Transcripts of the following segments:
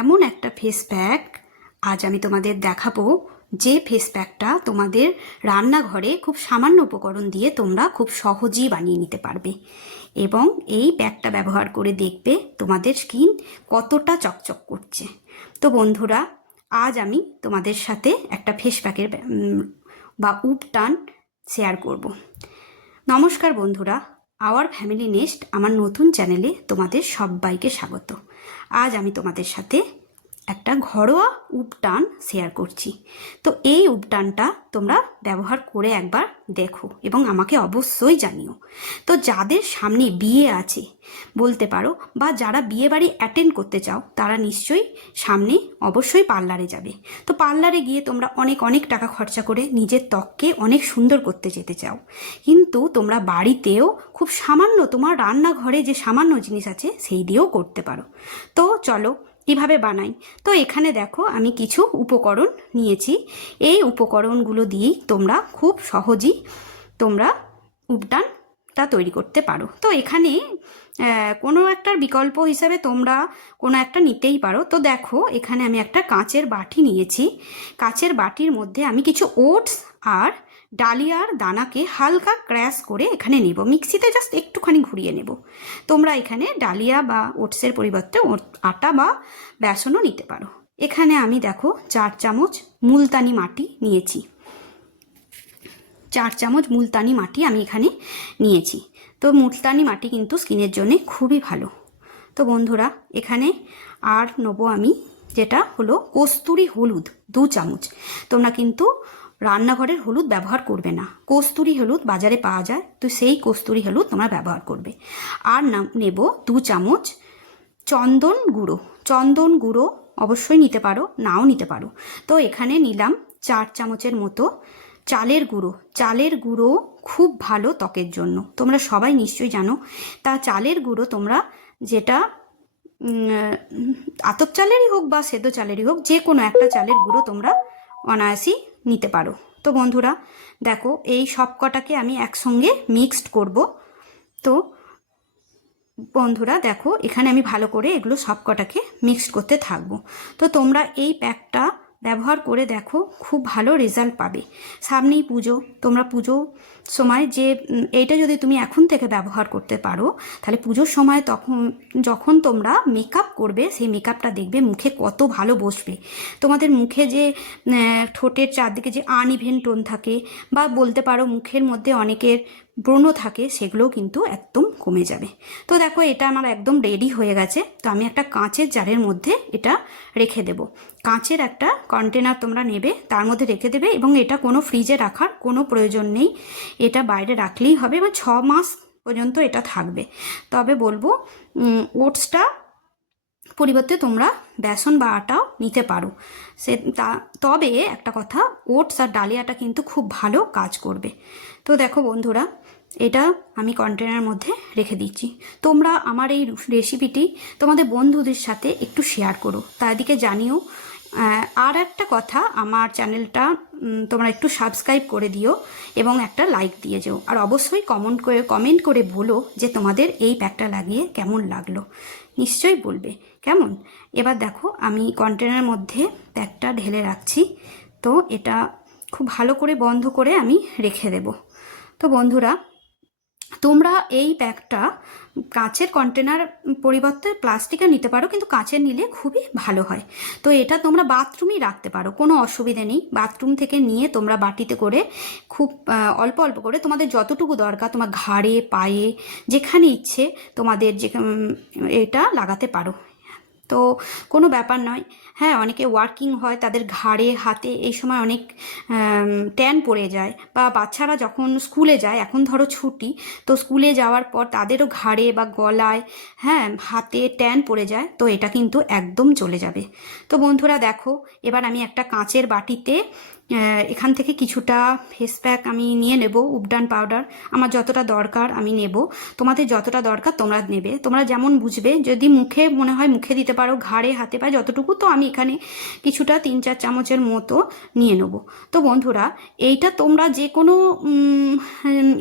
এমন একটা face pack আজ আমি তোমাদের দেখাবো, যে ফেস প্যাকটা তোমাদের রান্নাঘরে খুব সামান্য উপকরণ দিয়ে তোমরা খুব সহজেই বানিয়ে নিতে পারবে। এবং এই প্যাকটা ব্যবহার করে দেখবে তোমাদের স্কিন কতটা চকচক করছে। তো বন্ধুরা, আজ আমি তোমাদের সাথে একটা ফেস প্যাকের বা উপটান শেয়ার করব। নমস্কার বন্ধুরা, আওয়ার ফ্যামিলি নেস্ট আমার নতুন চ্যানেলে তোমাদের সবাইকে স্বাগত। আজ আমি তোমাদের সাথে একটা ঘরোয়া উপটান শেয়ার করছি। তো এই উপটানটা তোমরা ব্যবহার করে একবার দেখো এবং আমাকে অবশ্যই জানিও। তো যাদের সামনে বিয়ে আছে বলতে পারো, বা যারা বিয়ে বাড়ি অ্যাটেন্ড করতে চাও, তারা নিশ্চয়ই সামনে অবশ্যই পার্লারে যাবে। তো পার্লারে গিয়ে তোমরা অনেক অনেক টাকা খরচা করে নিজের ত্বককে অনেক সুন্দর করতে যেতে চাও, কিন্তু তোমরা বাড়িতেও খুব সামান্য তোমার রান্নাঘরে যে সামান্য জিনিস আছে সেই দিয়েও করতে পারো। তো চলো কীভাবে বানাই। তো এখানে দেখো আমি কিছু উপকরণ নিয়েছি। এই উপকরণগুলো দিয়েই তোমরা খুব সহজেই তোমরা উপটানটা তৈরি করতে পারো। তো এখানে কোনো একটার বিকল্প হিসাবে তোমরা কোনো একটা নিতেই পারো। তো দেখো এখানে আমি একটা কাঁচের বাটি নিয়েছি। কাঁচের বাটির মধ্যে আমি কিছু ওটস আর ডালিয়ার দানাকে হালকা ক্র্যাশ করে এখানে নেব, মিক্সিতে জাস্ট একটুখানি ঘুরিয়ে নেব। তোমরা এখানে ডালিয়া বা ওটসের পরিবর্তে আটা বা বেসনও নিতে পারো। এখানে আমি দেখো 4 চামচ মুলতানি মাটি নিয়েছি। 4 চামচ মুলতানি মাটি আমি এখানে নিয়েছি। তো মুলতানি মাটি কিন্তু স্কিনের জন্য খুবই ভালো। তো বন্ধুরা, এখানে আর নেবো আমি যেটা হলো কস্তুরি হলুদ 2 চামচ। তোমরা কিন্তু রান্নাঘরের হলুদ ব্যবহার করবে না, কস্তুরি হলুদ বাজারে পাওয়া যায়, তো সেই কস্তুরি হলুদ তোমরা ব্যবহার করবে। আর নেব 2 চামচ চন্দন গুঁড়ো। চন্দন গুঁড়ো অবশ্যই নিতে পারো, নাও নিতে পারো। তো এখানে নিলাম 4 চামচের মতো চালের গুঁড়ো। চালের গুঁড়ো খুব ভালো ত্বকের জন্য, তোমরা সবাই নিশ্চয়ই জানো। তা চালের গুঁড়ো তোমরা যেটা আতপ চালেরই হোক বা সেদ্ধ চালেরই হোক, যে কোনো একটা চালের গুঁড়ো তোমরা অনায়াসই নিতে পারো। তো বন্ধুরা দেখো, এই সব কটাকে আমি একসঙ্গে মিক্সড করব। তো বন্ধুরা দেখো, এখানে আমি ভালো করে এগুলো সব কটাকে মিক্সড করতে থাকবো। তো তোমরা এই প্যাকটা ব্যবহার করে দেখো, খুব ভালো রেজাল্ট পাবে। সামনেই পুজো, তোমরা পুজো সময় যে এইটা যদি তুমি এখন থেকে ব্যবহার করতে পারো, তাহলে পুজোর সময় যখন তোমরা মেকআপ করবে, সেই মেকআপটা দেখবে মুখে কত ভালো বসবে। তোমাদের মুখে যে ঠোঁটের চারদিকে যে আনইভেন টোন থাকে, বা বলতে পারো মুখের মধ্যে অনেকের ব্রণ থাকে, সেগুলোও কিন্তু একদম কমে যাবে। তো দেখো এটা আমার একদম রেডি হয়ে গেছে। তো আমি একটা কাঁচের জারের মধ্যে এটা রেখে দেব। কাঁচের একটা কন্টেনার তোমরা নেবে, তার মধ্যে রেখে দেবে, এবং এটা কোনো ফ্রিজে রাখার কোনো প্রয়োজন নেই। এটা বাইরে রাখলেই হবে, এবং 6 মাস পর্যন্ত এটা থাকবে। তবে বলবো ওটসটা পরিবর্তে তোমরা বেসন বা আটাও নিতে পারো। তবে একটা কথা, ওটস আর ডালিয়াটা কিন্তু খুব ভালো কাজ করবে। তো দেখো বন্ধুরা, এটা আমি কন্টেনারের মধ্যে রেখে দিচ্ছি। তোমরা আমার এই রেসিপিটি তোমাদের বন্ধুদের সাথে একটু শেয়ার করো, তাদেরকে জানিও। আর একটা কথা, আমার চ্যানেলটা তোমরা একটু সাবস্ক্রাইব করে দিও এবং একটা লাইক দিয়ে যেও। আর অবশ্যই কমেন্ট করে বলো যে তোমাদের এই প্যাকটা লাগিয়ে কেমন লাগলো, নিশ্চয়ই বলবে কেমন। এবার দেখো আমি কন্টেনারের মধ্যে প্যাকটা ঢেলে রাখছি। তো এটা খুব ভালো করে বন্ধ করে আমি রেখে দেব। তো বন্ধুরা, তোমরা এই প্যাকটা কাঁচের কন্টেনার পরিবর্তে প্লাস্টিকের নিতে পারো, কিন্তু কাঁচের নিলে খুবই ভালো হয়। তো এটা তোমরা বাথরুমেই রাখতে পারো, কোনো অসুবিধা নেই। বাথরুম থেকে নিয়ে তোমরা বাটিতে করে খুব অল্প অল্প করে তোমাদের যতটুকু দরকার, তোমার ঘাড়ে পায়ে যেখানে ইচ্ছে তোমাদের এটা লাগাতে পারো। তো কোনো ব্যাপার নয়। হ্যাঁ, অনেকে ওয়ার্কিং হয়, তাদের ঘাড়ে হাতে এই সময় অনেক ট্যান পড়ে যায়, বা বাচ্চারা যখন স্কুলে যায়, এখন ধরো ছুটি, তো স্কুলে যাওয়ার পর তাদেরও ঘাড়ে বা গলায়, হ্যাঁ, হাতে ট্যান পড়ে যায়। তো এটা কিন্তু একদম চলে যাবে। তো বন্ধুরা দেখো, এবার আমি একটা কাঁচের বাটিতে এখান থেকে কিছুটা ফেস প্যাক আমি নিয়ে নেব, উবটান পাউডার আমার যতটা দরকার আমি নেব, তোমাদের যতটা দরকার তোমরা নেবে, তোমরা যেমন বুঝবে। যদি মুখে মনে হয় মুখে দিতে পারো, ঘাড়ে হাতে পায়ে যতটুকু, তো আমি এখানে কিছুটা 3-4 চামচের মতো নিয়ে নেব। তো বন্ধুরা এইটা তোমরা যে কোনো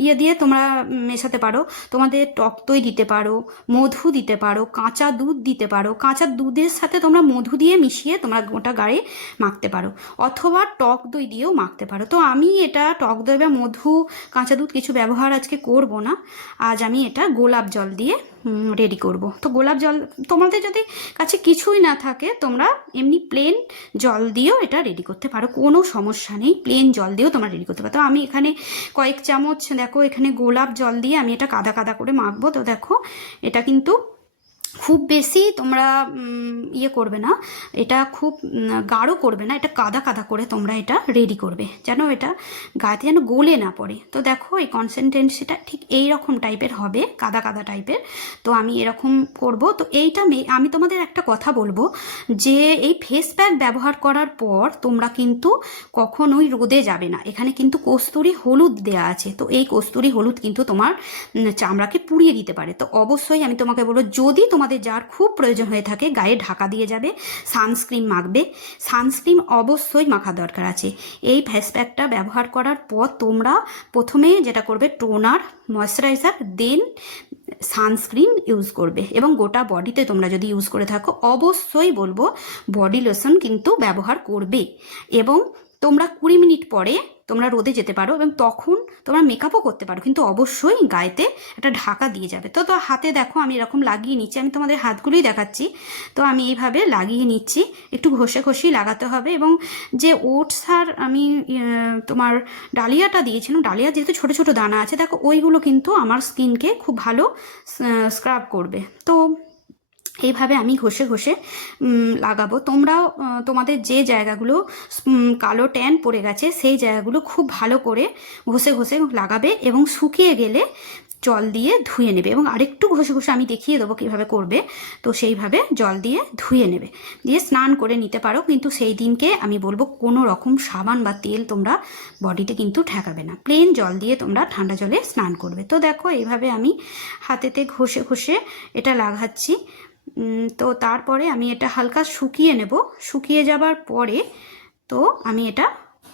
ইয়ে দিয়ে তোমরা মেশাতে পারো, তোমাদের টক দই দিতে পারো, মধু দিতে পারো, কাঁচা দুধ দিতে পারো, কাঁচা দুধের সাথে তোমরা মধু দিয়ে মিশিয়ে তোমরা গোটা গায়ে মাখতে পারো, অথবা টক দই দিয়েও মাখতে পারো। তো আমি এটা টক দই বা মধু, কাঁচা দুধ কিছু ব্যবহার আজকে করব না, আজ আমি এটা গোলাপ জল দিয়ে রেডি করব। তো গোলাপ জল তোমাদের যদি কাছে কিছুই না থাকে তোমরা এমনি প্লেন জল দিয়েও এটা রেডি করতে পারো, কোনো সমস্যা নেই, প্লেন জল দিয়েও তোমরা রেডি করতে পারো। তো আমি এখানে কয়েক চামচ দেখো এখানে গোলাপ জল দিয়ে আমি এটা কাদা কাদা করে মাখবো। তো দেখো এটা কিন্তু খুব বেশি তোমরা ইয়ে করবে না, এটা খুব গাঢ় করবে না, এটা কাদা কাদা করে তোমরা এটা রেডি করবে, যেন এটা গায়েতে যেন গলে না পড়ে। তো দেখো এই কনসিস্টেন্সিটা ঠিক এই রকম টাইপের হবে, কাদা কাদা টাইপের। তো আমি এরকম করব। তো এইটা আমি তোমাদের একটা কথা বলবো যে এই ফেস প্যাক ব্যবহার করার পর তোমরা কিন্তু কখনোই রোদে যাবে না। এখানে কিন্তু কস্তুরি হলুদ দেয়া আছে, তো এই কস্তুরি হলুদ কিন্তু তোমার চামড়াকে পুড়িয়ে দিতে পারে। তো অবশ্যই আমি তোমাকে বলবো, যদি তোমাদের যার খুব প্রয়োজন হয়ে থাকে গায়ে ঢাকা দিয়ে যাবে, সানস্ক্রিন মাখবে, সানস্ক্রিন অবশ্যই মাখা দরকার আছে। এই ফেস প্যাকটা ব্যবহার করার পর তোমরা প্রথমে যেটা করবে টোনার, ময়শ্চারাইজার, দেন সানস্ক্রিন ইউজ করবে। এবং গোটা বডিতে তোমরা যদি ইউজ করে থাকো অবশ্যই বলবো বডি লোশন কিন্তু ব্যবহার করবে। এবং তোমরা 20 মিনিট পরে তোমরা রোদে যেতে পারো এবং তখন তোমরা মেকআপও করতে পারো, কিন্তু অবশ্যই গায়েতে একটা ঢাকা দিয়ে যাবে। তো হাতে দেখো আমি এরকম লাগিয়ে নিচ্ছি, আমি তোমাদের হাতগুলোই দেখাচ্ছি। তো আমি এইভাবে লাগিয়ে নিচ্ছি, একটু ঘষে ঘষেই লাগাতে হবে। এবং যে ওটস আর আমি তোমার ডালিয়াটা দিয়েছিলাম, ডালিয়া যেহেতু ছোট ছোট দানা আছে দেখো, ওইগুলো কিন্তু আমার স্কিনকে খুব ভালো স্ক্রাব করবে। তো এইভাবে আমি ঘষে ঘষে লাগাবো। তোমরাও তোমাদের যে জায়গাগুলো কালো ট্যান পড়ে গেছে সেই জায়গাগুলো খুব ভালো করে ঘষে ঘষে লাগাবে এবং শুকিয়ে গেলে জল দিয়ে ধুয়ে নেবে। এবং আরেকটু ঘষে ঘষে আমি দেখিয়ে দেবো কীভাবে করবে। তো সেইভাবে জল দিয়ে ধুয়ে নেবে, দিয়ে স্নান করে নিতে পারো। কিন্তু সেই দিনকে আমি বলবো কোনো রকম সাবান বা তেল তোমরা বডিতে কিন্তু ঠেকাবে না, প্লেন জল দিয়ে তোমরা ঠান্ডা জলে স্নান করবে। তো দেখো এইভাবে আমি হাতেতে ঘষে ঘষে এটা লাগাচ্ছি। তো তারপরে আমি এটা হালকা শুকিয়ে নেব, শুকিয়ে যাবার পরে তো আমি এটা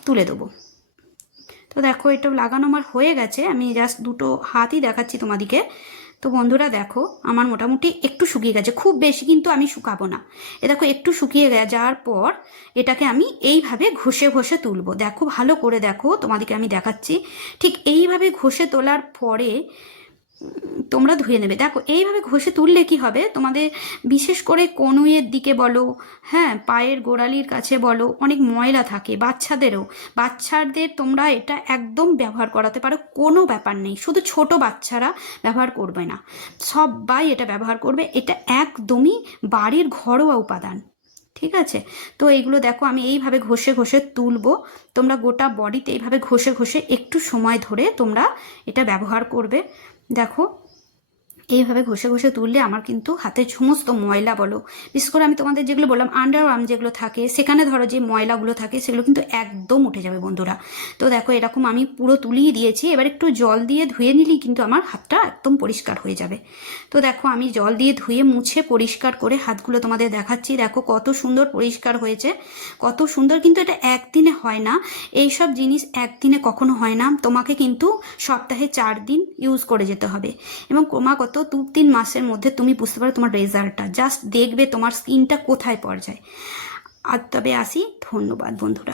তুলে দেবো। তো দেখো এটা লাগানো আমার হয়ে গেছে, আমি জাস্ট দুটো হাতই দেখাচ্ছি তোমাদিকে। তো বন্ধুরা দেখো আমার মোটামুটি একটু শুকিয়ে গেছে, খুব বেশি কিন্তু আমি শুকাবো না। এ দেখো একটু শুকিয়ে যাওয়ার পর এটাকে আমি এইভাবে ঘষে ঘষে তুলবো। দেখো ভালো করে দেখো, তোমাদিকে আমি দেখাচ্ছি। ঠিক এইভাবে ঘষে তোলার পরে তোমরা ধুয়ে নেবে। দেখো এইভাবে ঘষে তুললে কি হবে, তোমাদের বিশেষ করে কনুইয়ের দিকে বলো, হ্যাঁ পায়ের গোড়ালির কাছে বলো, অনেক ময়লা থাকে, বাচ্চাদের তোমরা এটা একদম ব্যবহার করাতে পারো, কোনো ব্যাপার নেই। শুধু ছোট বাচ্চারা ব্যবহার করবে না, সবাই এটা ব্যবহার করবে। এটা একদমই বাড়ির ঘরোয়া উপাদান, ঠিক আছে? তো এইগুলো দেখো আমি এইভাবে ঘষে ঘষে তুলবো। তোমরা গোটা বডিতে এইভাবে ঘষে ঘষে একটু সময় ধরে তোমরা এটা ব্যবহার করবে। দেখো এইভাবে ঘষে ঘষে তুললে আমার কিন্তু হাতের সমস্ত ময়লা বলো, বিশেষ করে আমি তোমাদের যেগুলো বললাম আন্ডার আর্ম যেগুলো থাকে সেখানে ধরো যে ময়লাগুলো থাকে সেগুলো কিন্তু একদম উঠে যাবে বন্ধুরা। তো দেখো এরকম আমি পুরো তুলিয়ে দিয়েছি, এবার একটু জল দিয়ে ধুয়ে নিলেই কিন্তু আমার হাতটা একদম পরিষ্কার হয়ে যাবে। তো দেখো আমি জল দিয়ে ধুয়ে মুছে পরিষ্কার করে হাতগুলো তোমাদের দেখাচ্ছি। দেখো কত সুন্দর পরিষ্কার হয়েছে, কত সুন্দর। কিন্তু এটা একদিনে হয় না, এইসব জিনিস একদিনে কখনো হয় না, তোমাকে কিন্তু সপ্তাহে 4 দিন ইউজ করে যেতে হবে। এবং ক্রমাগত 2-3 মাসের মধ্যে তুমি বুঝতে পারো তোমার রেজাল্টটা, জাস্ট দেখবে তোমার স্কিনটা কোথায় পর্যায়ে। আর তবে আসি, ধন্যবাদ বন্ধুরা।